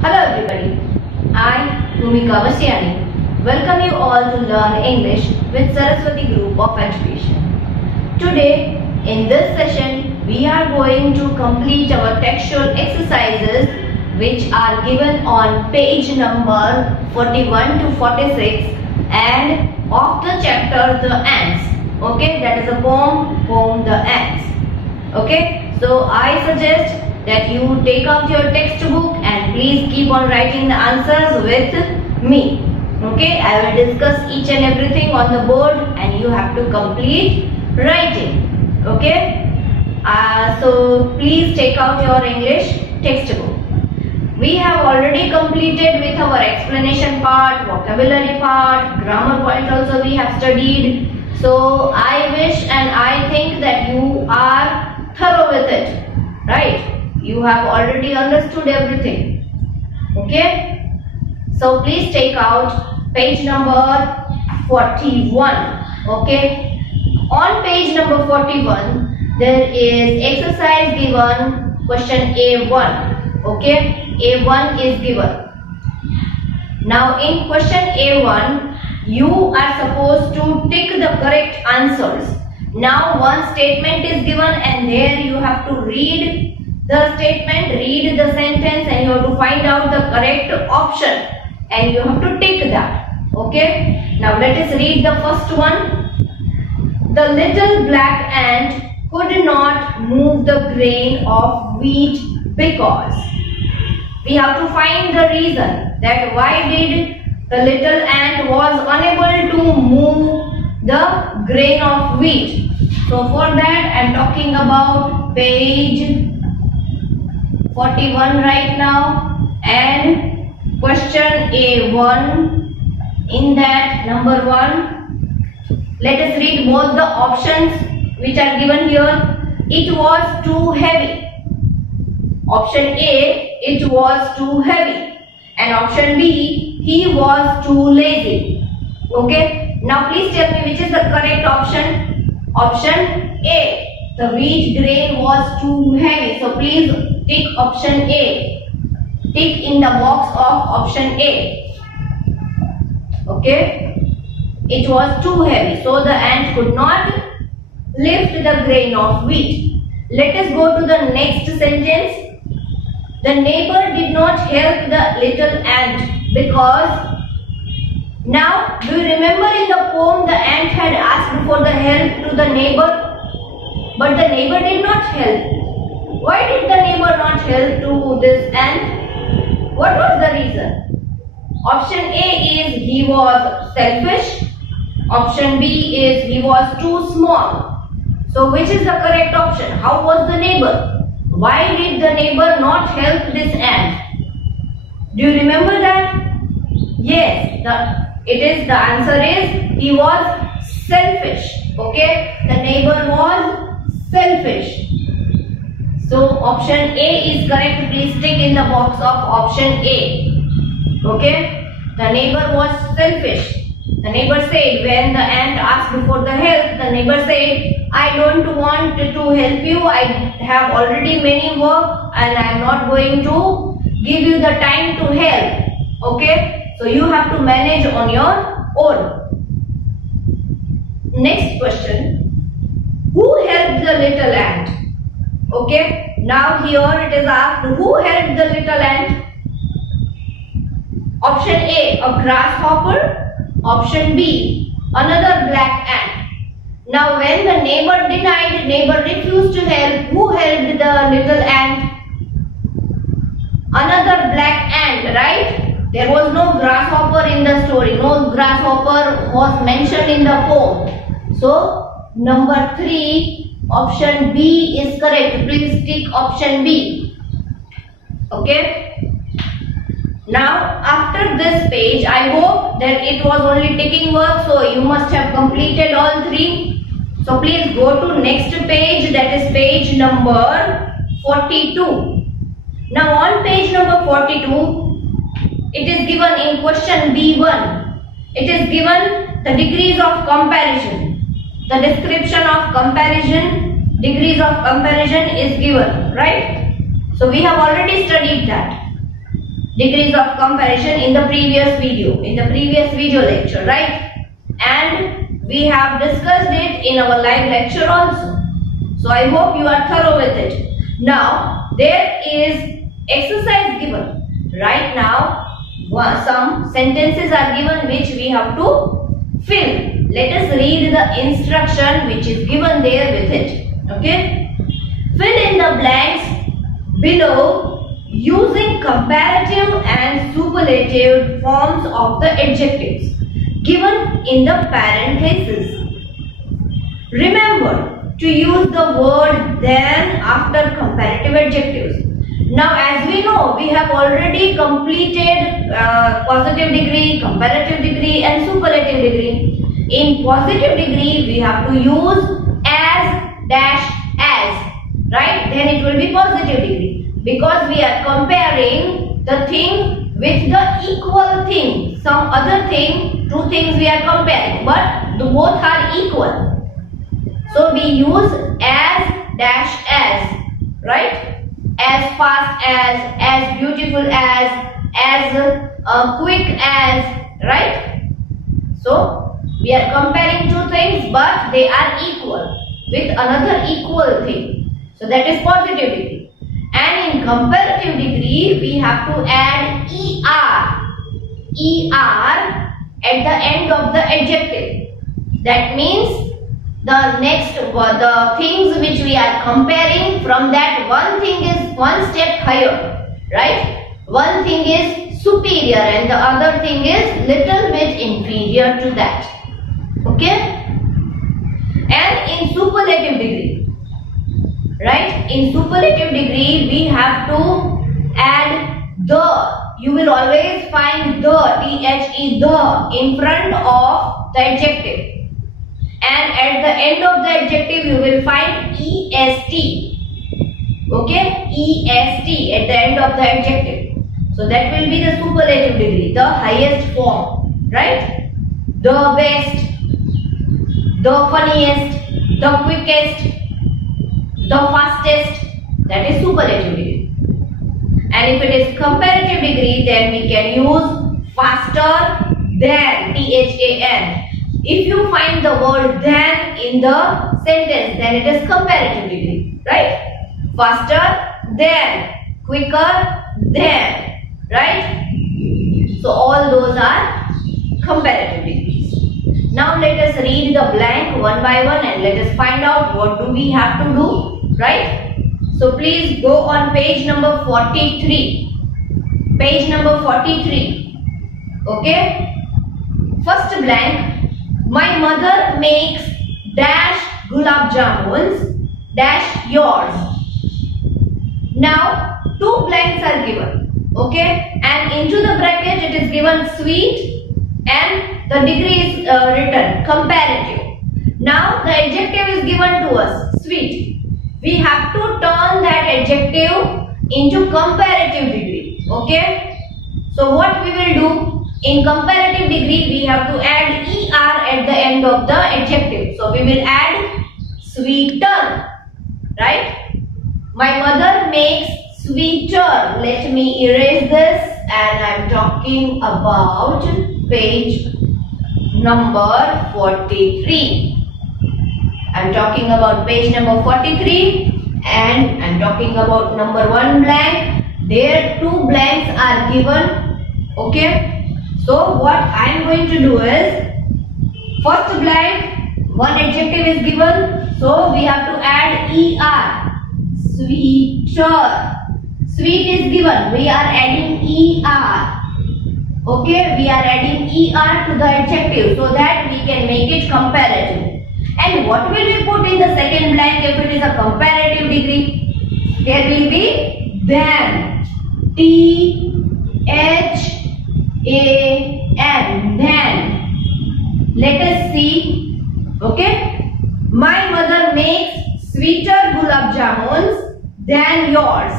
Hello everybody, I, Bhumika Vasyani, welcome you all to learn English with Saraswati Group of Education. Today, in this session, we are going to complete our textual exercises which are given on page number 41 to 46 and of the chapter The Ants. Okay, that is a poem The Ants. Okay, so I suggest that you take out your textbook and please keep on writing the answers with me. Okay, I will discuss each and everything on the board and you have to complete writing. Okay, so please take out your English textbook. We have already completed with our explanation part, vocabulary part, grammar point also we have studied. So I wish and I think that you are thorough with it, right? You have already understood everything. Okay, so please take out page number 41. Okay, on page number 41 there is exercise given, question A1. Okay, A1 is given. Now in question A1 you are supposed to tick the correct answers. Now one statement is given and there you have to read the statement, read the sentence and you have to find out the correct option and you have to tick that. Okay, now let us read the first one. The little black ant could not move the grain of wheat because. We have to find the reason that why did the little ant was unable to move the grain of wheat. So for that I am talking about page 41 right now and question A1. In that number 1, let us read both the options which are given here. It was too heavy. Option A, it was too heavy, and option B, he was too lazy. Okay, now please tell me which is the correct option. Option A, the wheat grain was too heavy. So please tick option A. Tick in the box of option A. Okay, it was too heavy, so the ant could not lift the grain of wheat. Let us go to the next sentence. The neighbor did not help the little ant because. Now, do you remember in the poem the ant had asked for the help to the neighbor, but the neighbor did not help. Why did the neighbor not help to this ant? What was the reason? Option A is he was selfish. Option B is he was too small. So which is the correct option? How was the neighbor? Why did the neighbor not help this ant? Do you remember that? Yes, the answer is he was selfish. Okay, the neighbor was selfish. So option A is correct. Please tick in the box of option A. Okay, the neighbor was selfish. The neighbor said when the ant asked for the help, the neighbor said, I don't want to help you. I have already many work and I am not going to give you the time to help. Okay, so you have to manage on your own. Next question. Who helped the little ant? Okay, now here it is asked who helped the little ant? Option A, a grasshopper. Option B, another black ant. Now when the neighbor denied, neighbor refused to help, who helped the little ant? Another black ant, right? There was no grasshopper in the story. No grasshopper was mentioned in the poem. So number 3, option B is correct. Please tick option B. Okay. Now after this page, I hope that it was only ticking work, so you must have completed all 3. So please go to next page, that is page number 42. Now on page number 42, it is given in question B1. It is given the degrees of comparison. The description of comparison, degrees of comparison is given, right? So we have already studied that. degrees of comparison in the previous video lecture, right? And we have discussed it in our live lecture also. So I hope you are thorough with it. Now there is exercise given. Right now some sentences are given which we have to fill. Let us read the instruction which is given there with it. Okay. Fill in the blanks below using comparative and superlative forms of the adjectives given in the parentheses. Remember to use the word than after comparative adjectives. Now as we know, we have already completed positive degree, comparative degree and superlative degree. In positive degree we have to use as dash as, right? Then it will be positive degree, because we are comparing the thing with the equal thing. Some other thing, two things we are comparing, but both are equal. So we use as dash as, right? As fast as beautiful as quick as, right? So we are comparing two things, but they are equal with another equal thing. So that is positive degree. And in comparative degree, we have to add er at the end of the adjective. That means the things which we are comparing, from that one thing is one step higher, right? One thing is superior and the other thing is little bit inferior to that. Okay? And in superlative degree, right? In superlative degree we have to add the. You will always find the, the, the in front of the adjective. And at the end of the adjective you will find est. Okay, est at the end of the adjective. So that will be the superlative degree, the highest form, right? The best, the funniest, the quickest, the fastest, that is superlative degree. And if it is comparative degree, then we can use faster than, than. If you find the word than in the sentence, then it is comparative degree, right? Faster than, quicker than, right? So all those are comparative degrees. Now let us read the blank one by one and let us find out what do we have to do, right? So please go on page number 43. Page number 43. Okay? First blank. My mother makes dash gulab jamuns dash yours. Now two blanks are given, okay, and into the bracket it is given sweet and the degree is written comparative. Now the adjective is given to us, sweet. We have to turn that adjective into comparative degree, okay. So what we will do? In comparative degree, we have to add er at the end of the adjective. So we will add sweeter, right? My mother makes sweeter. Let me erase this, and I am talking about page number 43. I am talking about page number 43, and I am talking about number 1 blank. There 2 blanks are given, okay. So what I am going to do is, first blank, one adjective is given, so we have to add er, sweeter. Sweet is given, we are adding er, okay, we are adding er to the adjective so that we can make it comparative. And what will we put in the second blank if it is a comparative degree? There will be than, T-H-A-N, than. Let us see, okay. My mother makes sweeter gulab jamuns than yours,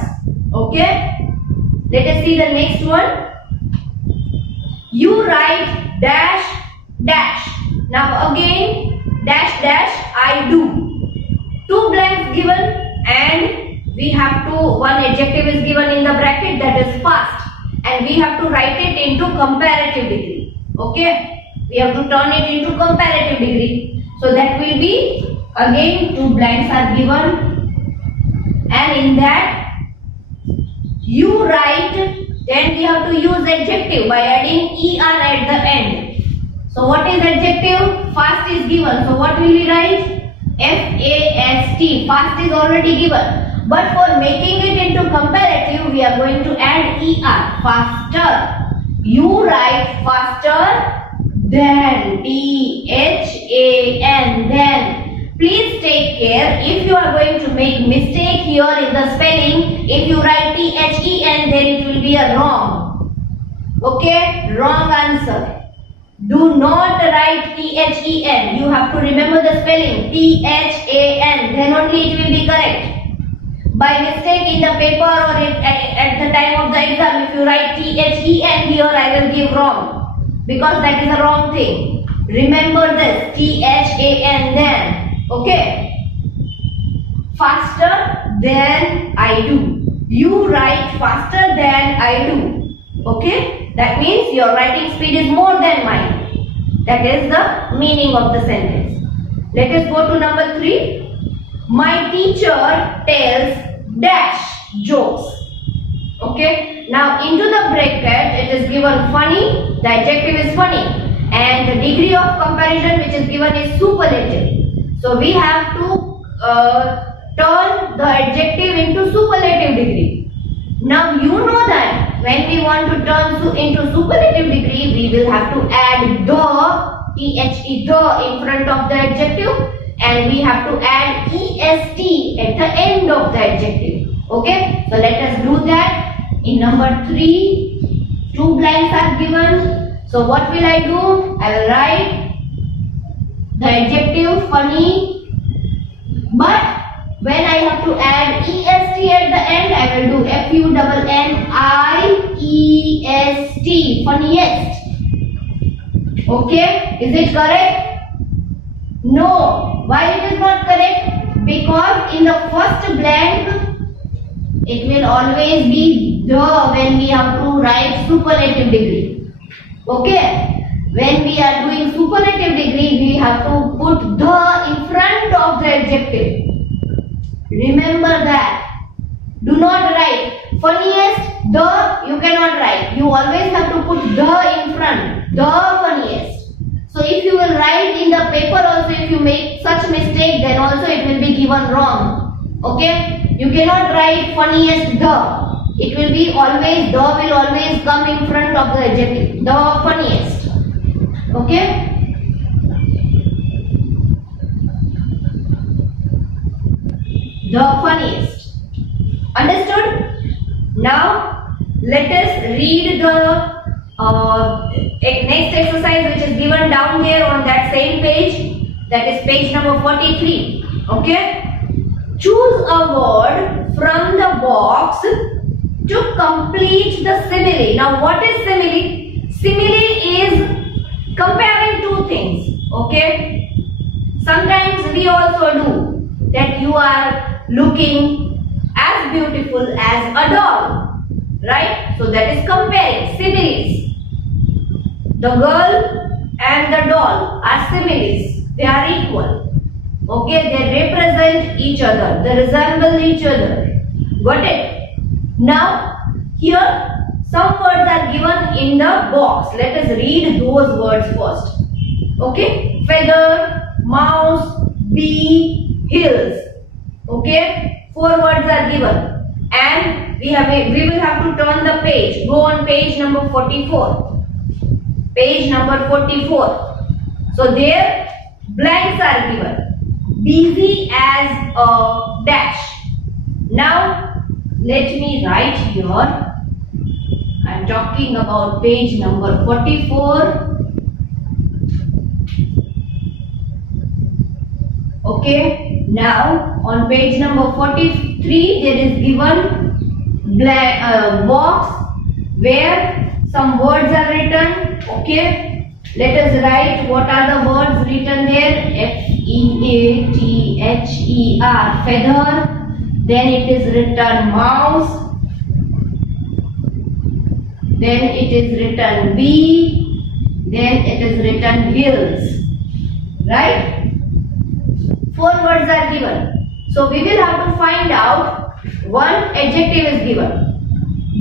okay. Let us see the next one. You write dash dash. Now again dash dash I do. 2 blanks given and we have to, one adjective is given in the bracket, that is fast, and and we have to write it into comparative degree. Okay, we have to turn it into comparative degree. So that will be, again, 2 blanks are given, and in that you write, then we have to use adjective by adding er at the end. So what is adjective? Fast is given. So what will we write? F-A-S-T. Fast is already given. But for making it into comparative, we are going to add er. Faster. You write faster than. T-H-A-N. Then. Please take care. If you are going to make mistake here in the spelling, if you write T-H-E-N, then it will be a wrong. Okay? Wrong answer. Do not write T-H-E-N. You have to remember the spelling. T-H-A-N. Then only it will be correct. By mistake in the paper or at the time of the exam, if you write T-H-E-N here, I will give wrong. Because that is a wrong thing. Remember this. T-H-A-N then. Okay. Faster than I do. You write faster than I do. Okay. That means your writing speed is more than mine. That is the meaning of the sentence. Let us go to number 3. My teacher tells dash jokes. Okay. Now into the bracket it is given funny. The adjective is funny. And the degree of comparison which is given is superlative. So we have to turn the adjective into superlative degree. Now you know that when we want to turn into superlative degree, we will have to add the, T-H-E, the in front of the adjective, and we have to add E-S-T at the end of the adjective. Okay, so let us do that. In number 3, 2 blanks are given. So what will I do? I will write the adjective funny, but when I have to add E-S-T at the end, I will do F-U-N-N-I-E-S-T, funniest. Okay, is it correct? No. Why it is not correct? Because in the first blank, it will always be the when we have to write superlative degree. Okay. When we are doing superlative degree, we have to put the in front of the adjective. Remember that. Do not write funniest, the you cannot write. You always have to put the in front. The funniest. So if you will write in the paper also, if you make such mistake, then also it will be given wrong. Okay? You cannot write funniest the. It will be always, the will always come in front of the adjective. The funniest. Okay? The funniest. Understood? Now let us read the next exercise which is given down there on that same page. That is page number 43. Okay? Choose a word from the box to complete the simile. Now what is simile? Simile is comparing two things. Okay? Sometimes we also do that. You are looking as beautiful as a doll, right? So that is comparing, similes. The girl and the doll are similes. They are equal. Okay, they represent each other. They resemble each other. Got it? Now here some words are given in the box. Let us read those words first. Okay, feather, mouse, bee, hills. Okay, 4 words are given, and we will have to turn the page. Go on page number 44. Page number 44. So there blanks are given. Busy as a dash. Now let me write here. I am talking about page number 44. Okay, now on page number 43 there is given blank box where some words are written. Okay, let us write what are the words written there. F-E-A-T-H-E-R, feather. Then it is written mouse. then it is written B, then it is written hills. Right? 4 words are given. So we will have to find out one adjective is given.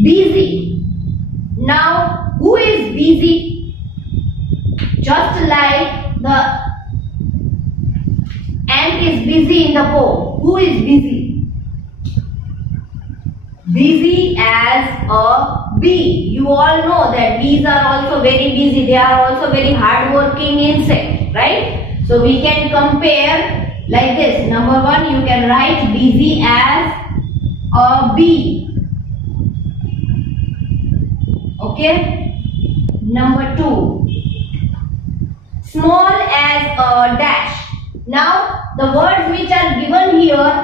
Busy. Now who is busy? Just like the ant is busy in the poem. Who is busy? Busy as a bee. You all know that bees are also very busy. They are also very hard-working insect, right? So we can compare like this. Number 1, you can write busy as a bee. Okay. Number 2, small as a dash. Now the words which are given here,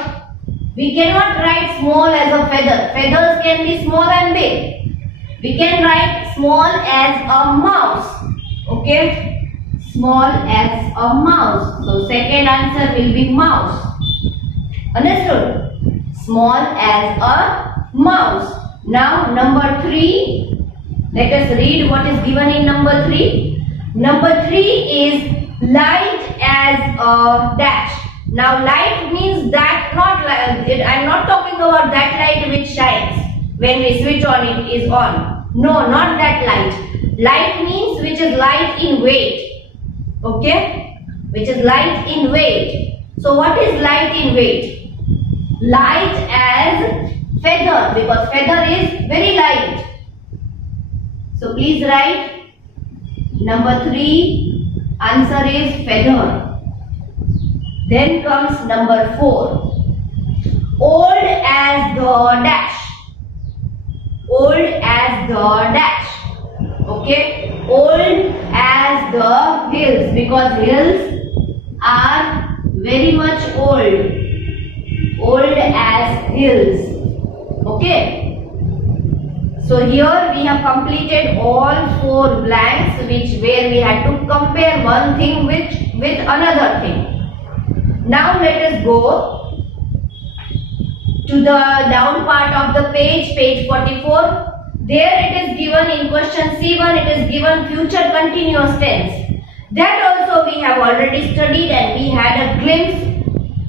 we cannot write small as a feather. Feathers can be small and big. We can write small as a mouse. Okay. Small as a mouse. So second answer will be mouse. Understood? Small as a mouse. Now number 3. Let us read what is given in number 3. Number 3 is light as a dash. Now light means that not light. I am not talking about that light which shines when we switch on, it is on. No, not that light. Light means which is light in weight. Okay, which is light in weight. So what is light in weight? Light as feather, because feather is very light. So please write number 3, answer is feather. Then comes number 4, old as the dash. Old as the dash. Okay, old as the hills, because hills are very much old. Old as hills. Okay. So here we have completed all 4 blanks where we had to compare one thing with another thing. Now let us go to the down part of the page, page 44. There it is given in question C1, it is given future continuous tense. That also we have already studied and we had a glimpse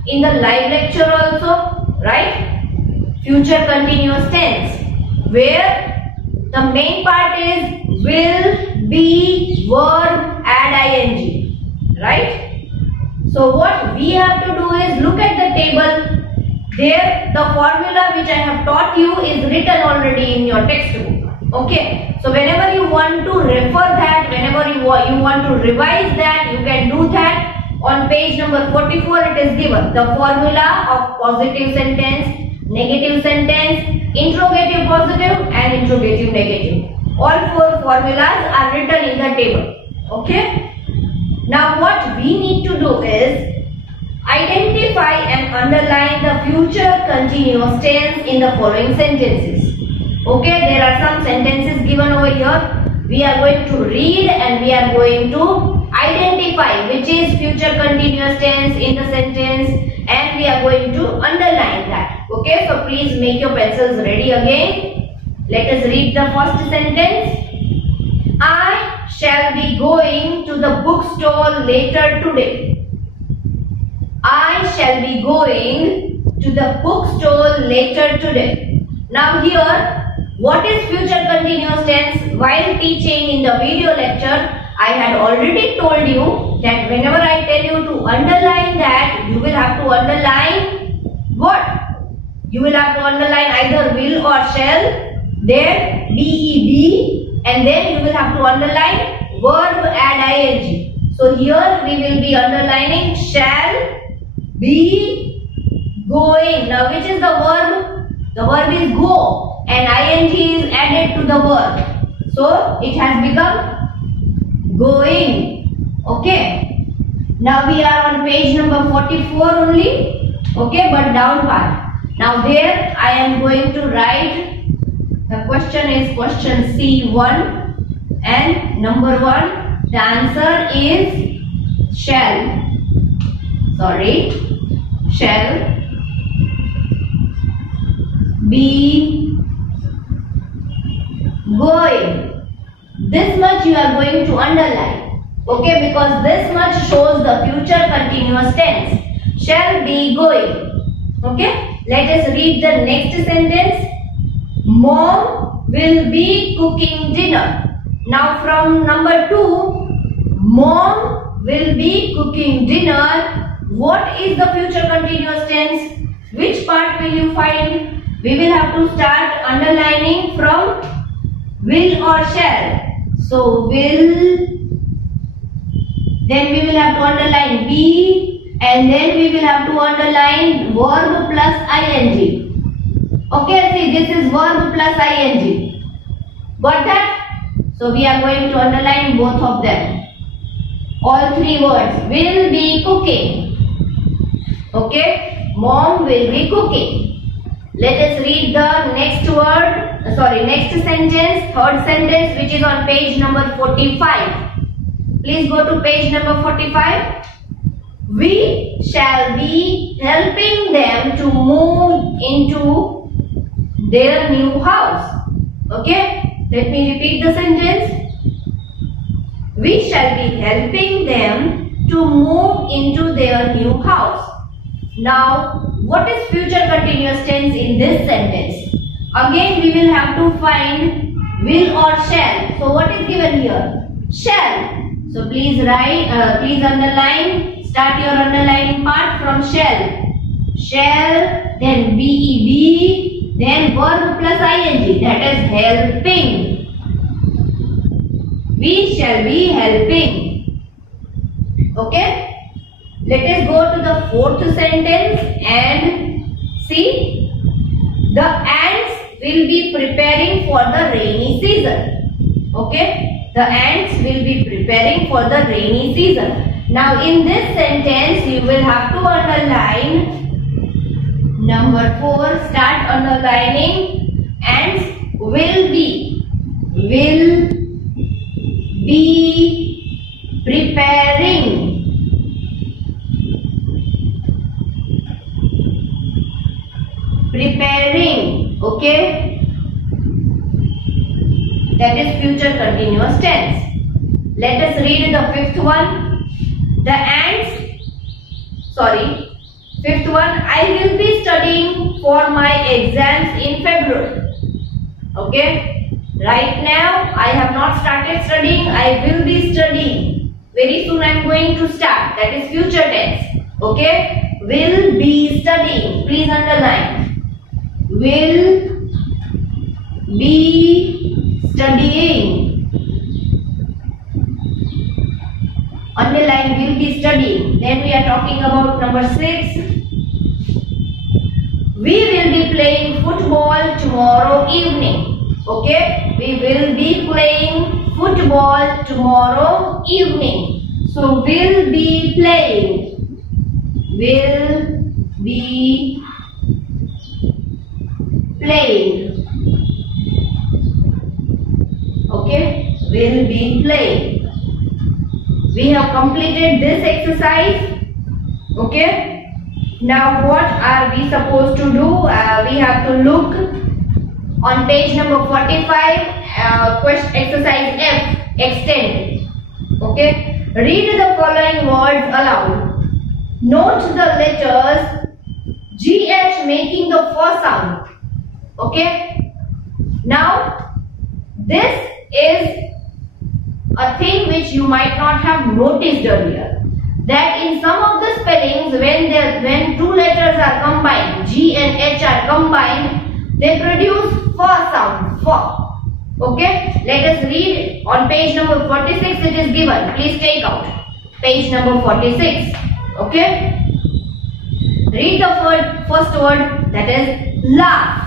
in the live lecture also, right? Future continuous tense, where the main part is will, be, verb, add ing, right? So what we have to do is look at the table. There the formula which I have taught you is written already in your textbook. Okay. So whenever you want to refer that, whenever you want to revise that, you can do that. On page number 44 it is given the formula of positive sentence, negative sentence, interrogative positive and interrogative negative. All 4 formulas are written in the table. Okay. Now what we need to do is identify and underline the future continuous tense in the following sentences. Okay, there are some sentences given over here. We are going to read and we are going to identify which is future continuous tense in the sentence and we are going to underline that. Okay, so please make your pencils ready again. Let us read the first sentence. I shall be going to the bookstore later today. I shall be going to the bookstore later today. Now here, what is future continuous tense? While teaching in the video lecture, I had already told you that whenever I tell you to underline that, you will have to underline what? You will have to underline either will or shall, then be, and then you will have to underline verb add ing. So here we will be underlining shall be going. Now which is the verb? The verb is go and ing is added to the verb. So it has become going. Okay. Now we are on page number 44 only. Okay, but down part. Now there I am going to write. The question is question C1 and number 1. The answer is shall. Sorry. Shall be going. much you are going to underline. Okay, because this much shows the future continuous tense. Shall be going. Okay, let us read the next sentence. Mom will be cooking dinner. Now from number 2, mom will be cooking dinner. What is the future continuous tense? Which part will you find? We will have to start underlining from will or shall. So will, then we will have to underline be, and then we will have to underline verb plus ing. Okay, see, this is verb plus ing. Got that? So we are going to underline both of them. All 3 words. Will be cooking. Okay, mom will be cooking. Let us read the next next sentence, third sentence, which is on page number 45. Please go to page number 45. We shall be helping them to move into their new house. Okay, let me repeat the sentence. We shall be helping them to move into their new house. Now, what is future continuous tense in this sentence? Again, we will have to find will or shall. So, what is given here? Shall. So, please write, please underline, start your underlining part from shall. Shall, then be, then verb plus ing, that is helping. We shall be helping. Okay? Let us go to the fourth sentence and see. The ants will be preparing for the rainy season. Okay? The ants will be preparing for the rainy season. Now in this sentence you will have to underline number 4. Start underlining. Ants will be preparing. Preparing. Okay, that is future continuous tense. Let us read the fifth one. Fifth one, I will be studying for my exams in February. Okay, right now I have not started studying. I will be studying. Very soon I am going to start. That is future tense. Okay, will be studying. Please underline. Will be studying. Underline will be studying. Then we are talking about number 6. We will be playing football tomorrow evening. Okay, we will be playing football tomorrow evening. So will be playing. Will be playing. Okay, will be playing. We have completed this exercise. Okay, now what are we supposed to do? We have to look on page number 45, question exercise F, extend. Okay, read the following words aloud. Note the letters GH making the first sound. Okay, now this is a thing which you might not have noticed earlier, that in some of the spellings when 2 letters are combined, G and H are combined, they produce fa sound, fa. Okay, let us read on page number 46. It is given. Please take out page number 46. Okay, read the first word, that is laugh.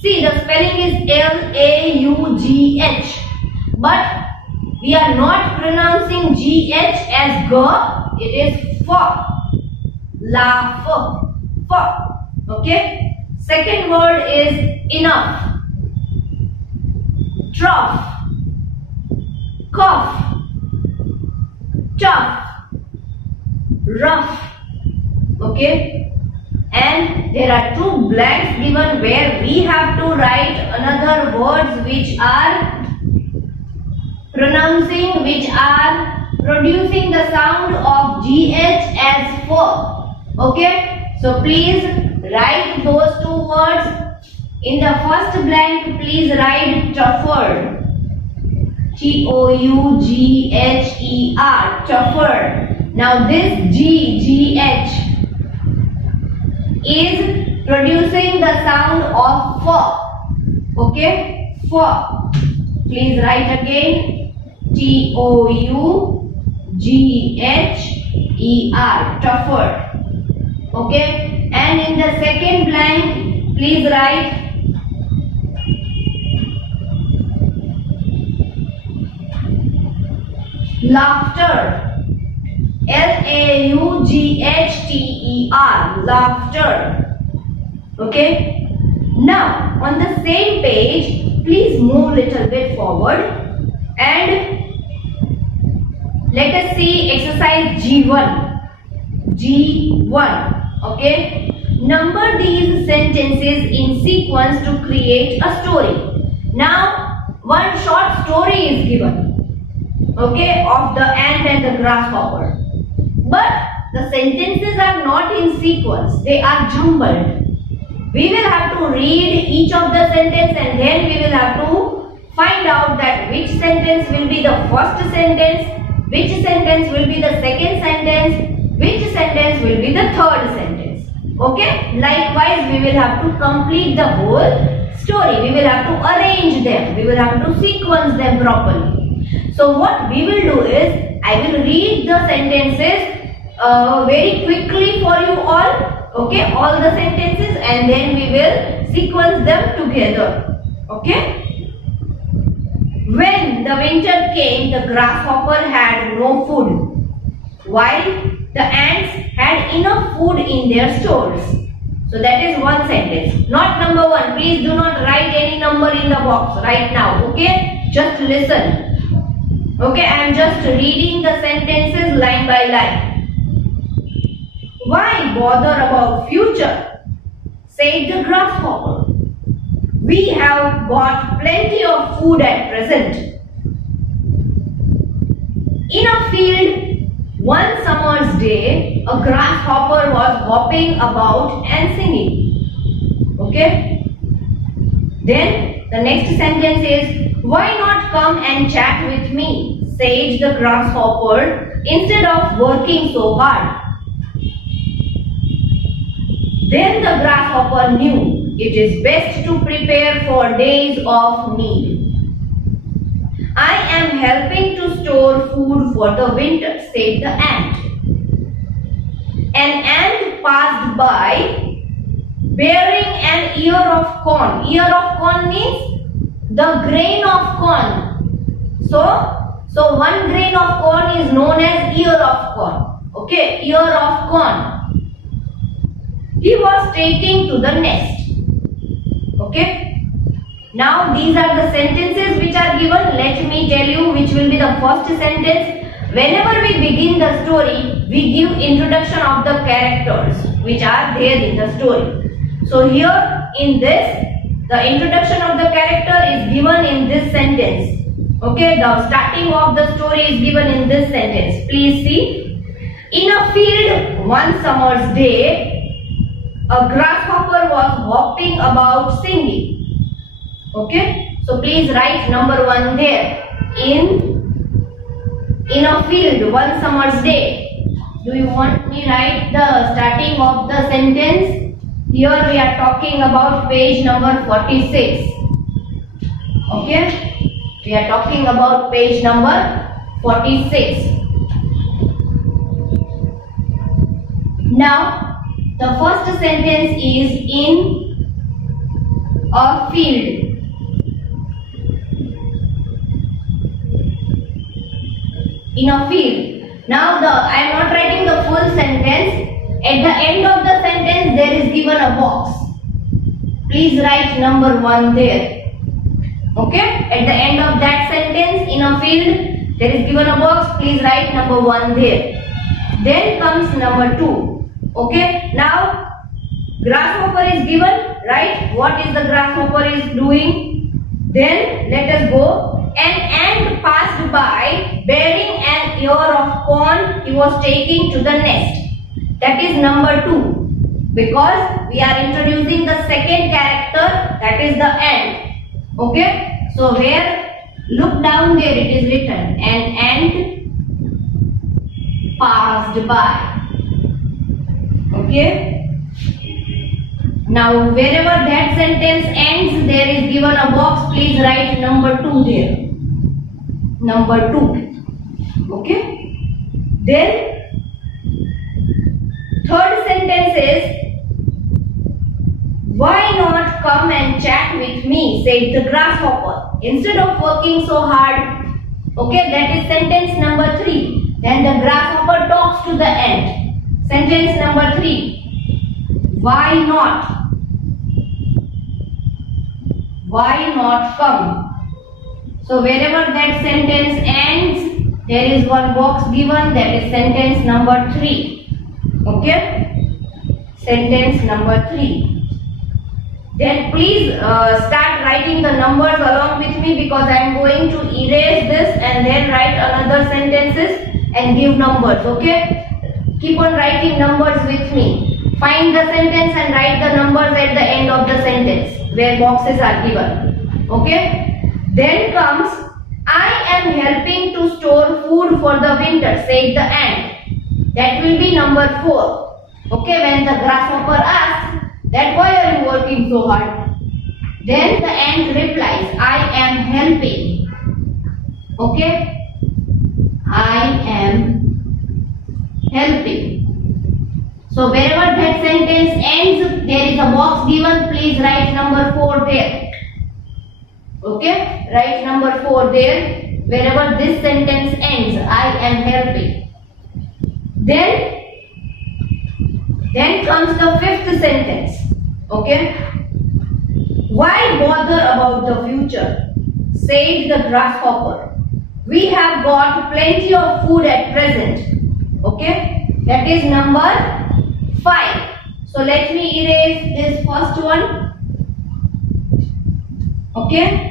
See, the spelling is L-A-U-G-H, but we are not pronouncing GH as G, it is fa. Laugh, fa. Okay. Second word is enough. Trough, cough, tough, rough. Okay. And there are 2 blanks given where we have to write another words which are pronouncing, which are producing the sound of GH as fur. Okay, so please write those two words. In the first blank, please write tougher. Tougher, tougher. Now this GH is producing the sound of fur. Okay, fur. Please write again. Tougher, tougher. Okay, and in the second blank, please write laughter. Laughter, laughter. Okay, now on the same page, please move little bit forward and let us see exercise G1. G1. Okay, number these sentences in sequence to create a story. Now one short story is given, okay, of the ant and the grasshopper, but the sentences are not in sequence, they are jumbled. We will have to read each of the sentence and then we will have to find out that which sentence will be the first sentence, which sentence will be the second sentence, which sentence will be the third sentence. Okay, likewise we will have to complete the whole story. We will have to arrange them, we will have to sequence them properly. So what we will do is, I will read the sentences very quickly for you all, okay, all the sentences, and then we will sequence them together. Okay. When the winter came, the grasshopper had no food, while the ants had enough food in their stores. So that is one sentence. Not number one. Please do not write any number in the box right now. Okay. Just listen. Okay. I am just reading the sentences line by line. Why bother about future? Said the grasshopper. We have got plenty of food at present. In a field, one summer's day, a grasshopper was hopping about and singing. Okay. Then the next sentence is, why not come and chat with me? Said the grasshopper, instead of working so hard. Then the grasshopper knew it is best to prepare for days of need. I am helping to store food for the winter, said the ant. An ant passed by bearing an ear of corn. Ear of corn means the grain of corn. So one grain of corn is known as ear of corn. Okay, ear of corn. He was taking to the nest. Okay. Now these are the sentences which are given. Let me tell you which will be the first sentence. Whenever we begin the story, we give introduction of the characters which are there in the story. So here in this, the introduction of the character is given in this sentence. Okay, the starting of the story is given in this sentence. Please see. In a field one summer's day, a grasshopper was hopping about singing. Okay, so please write number one there. In a field one summer's day. Do you want me write the starting of the sentence? Here we are talking about page number 46. Okay, we are talking about page number 46. Now the first sentence is in a field. In a field. Now I am not writing the full sentence. At the end of the sentence there is given a box. Please write number one there. Okay. At the end of that sentence, in a field there is given a box. Please write number one there. Then comes number two. Okay, now grasshopper is given, right? What is the grasshopper is doing? Then let us go an ant passed by bearing an ear of corn he was taking to the nest. That is number 2. Because we are introducing the second character, that is the ant. Okay. So here, look down there, it is written, an ant passed by. Okay. Now wherever that sentence ends, there is given a box. Please write number 2 there. Number 2. Okay. Then third sentence is, why not come and chat with me, said the grasshopper, instead of working so hard. Okay, that is sentence number 3. Then the grasshopper talks to the ant. Sentence number 3. Why not? Why not come? So wherever that sentence ends, there is one box given, that is sentence number 3. Okay? Sentence number 3. Then please start writing the numbers along with me, because I am going to erase this and then write another sentences and give numbers. Okay? Keep on writing numbers with me. Find the sentence and write the numbers at the end of the sentence where boxes are given. Okay? Then comes, I am helping to store food for the winter, said the ant. That will be number 4. Okay, when the grasshopper asks that why are you working so hard? Then the ant replies, I am helping. Okay? I am helping. So wherever that sentence ends, there is a box given. Please write number 4 there. Okay? Write number 4 there. Wherever this sentence ends, I am helping. Then comes the 5th sentence. Okay? Why bother about the future? Said the grasshopper. We have got plenty of food at present. Okay? That is number 5. So let me erase this first one. Okay?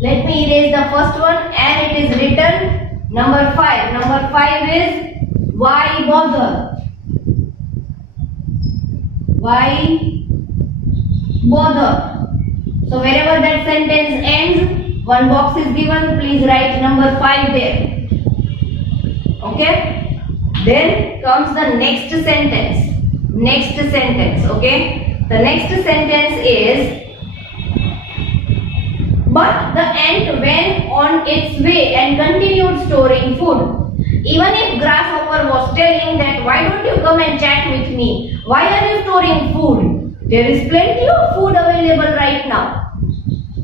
Let me erase the first one, and it is written number 5. Number 5 is, why bother? Why bother? So wherever that sentence ends, one box is given. Please write number 5 there. Okay? Then comes the next sentence. Next sentence. Okay? The next sentence is, but the ant went on its way and continued storing food. Even if grasshopper was telling that, why don't you come and chat with me? Why are you storing food? There is plenty of food available right now.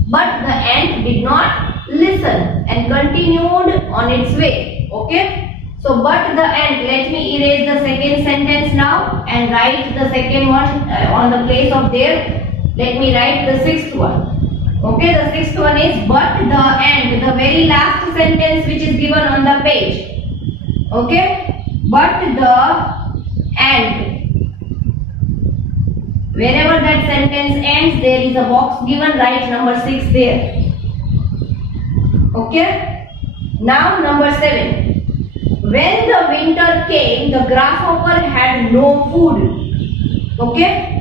But the ant did not listen and continued on its way. Okay? So, but the ant, let me erase the second sentence now and write the second one on the place of there. Let me write the 6th one. Okay, the 6th one is, but the ant, the very last sentence which is given on the page. Okay, but the ant. Wherever that sentence ends, there is a box given. Write number 6 there. Okay. Now number 7. When the winter came, the grasshopper had no food. Okay.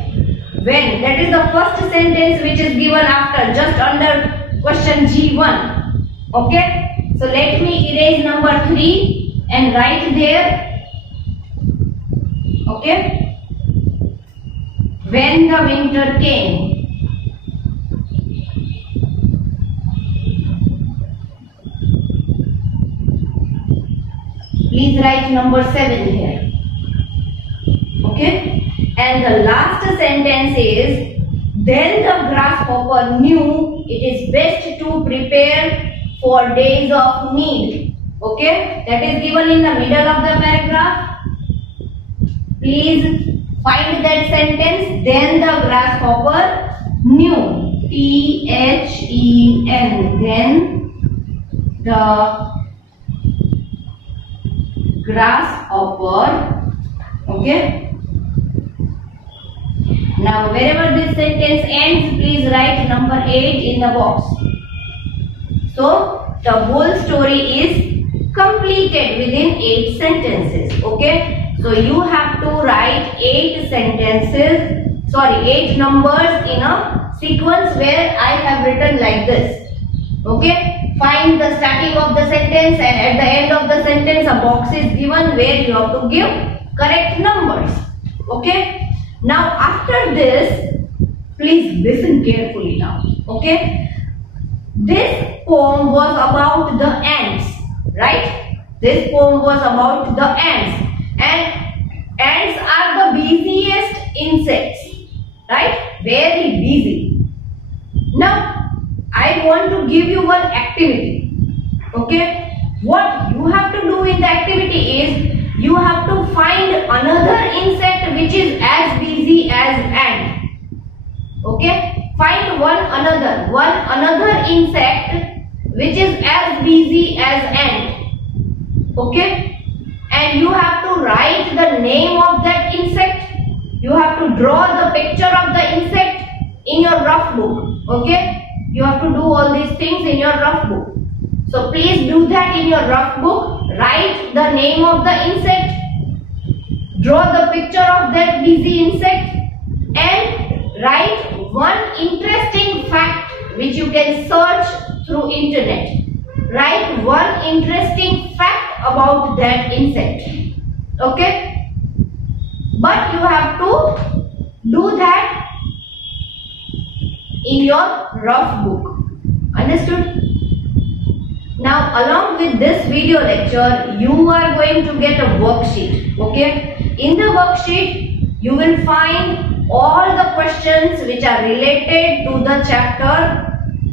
When, that is the first sentence which is given after, just under question G1. Okay. So let me erase number 3 and write there. Okay. When the winter came. Please write number 7 here. Okay. And the last sentence is, then the grasshopper knew it is best to prepare for days of need. Okay. That is given in the middle of the paragraph. Please find that sentence. Then the grasshopper knew. T-H-E-N. Then the grasshopper. Okay. Now wherever this sentence ends, please write number 8 in the box. So the whole story is completed within 8 sentences. Okay, so you have to write 8 sentences, sorry, 8 numbers in a sequence where I have written like this. Okay, find the starting of the sentence and at the end of the sentence a box is given where you have to give correct numbers. Okay, now after this, please listen carefully now. Okay, this poem was about the ants, right? This poem was about the ants, and ants are the busiest insects, right? Very busy. Now I want to give you one activity. Okay, what you have to do in the activity is you have to find another insect which is as busy as ant. Okay, find one another insect which is as busy as ant. Okay, and you have to write the name of that insect. You have to draw the picture of the insect in your rough book. Okay, you have to do all these things in your rough book. So please do that in your rough book. Write the name of the insect, draw the picture of that busy insect, and write one interesting fact which you can search through internet. Write one interesting fact about that insect. Okay, but you have to do that in your rough book. Understood? Now along with this video lecture, you are going to get a worksheet. Okay, in the worksheet you will find all the questions which are related to the chapter,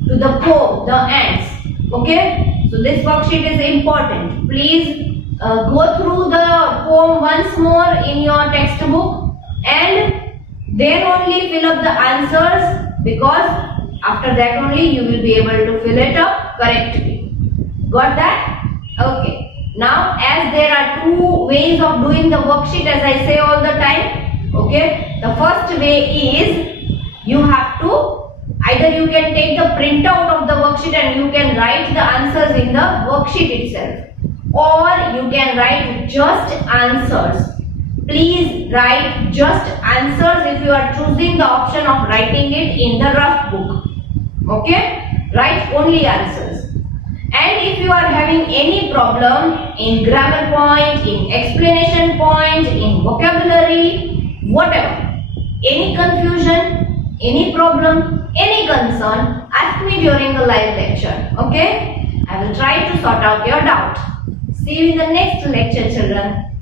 to the poem, the ants. Okay, so this worksheet is important. Please go through the poem once more in your textbook and then only fill up the answers, because after that only you will be able to fill it up correctly. Got that? Okay. Now as there are 2 ways of doing the worksheet, as I say all the time. Okay. The first way is you have to, either you can take the printout of the worksheet and you can write the answers in the worksheet itself, or you can write just answers. Please write just answers if you are choosing the option of writing it in the rough book. Okay, write only answers. And if you are having any problem in grammar point, in explanation point, in vocabulary, whatever, any confusion, any problem, any concern, ask me during the live lecture. Okay, I will try to sort out your doubt. See you in the next lecture, children.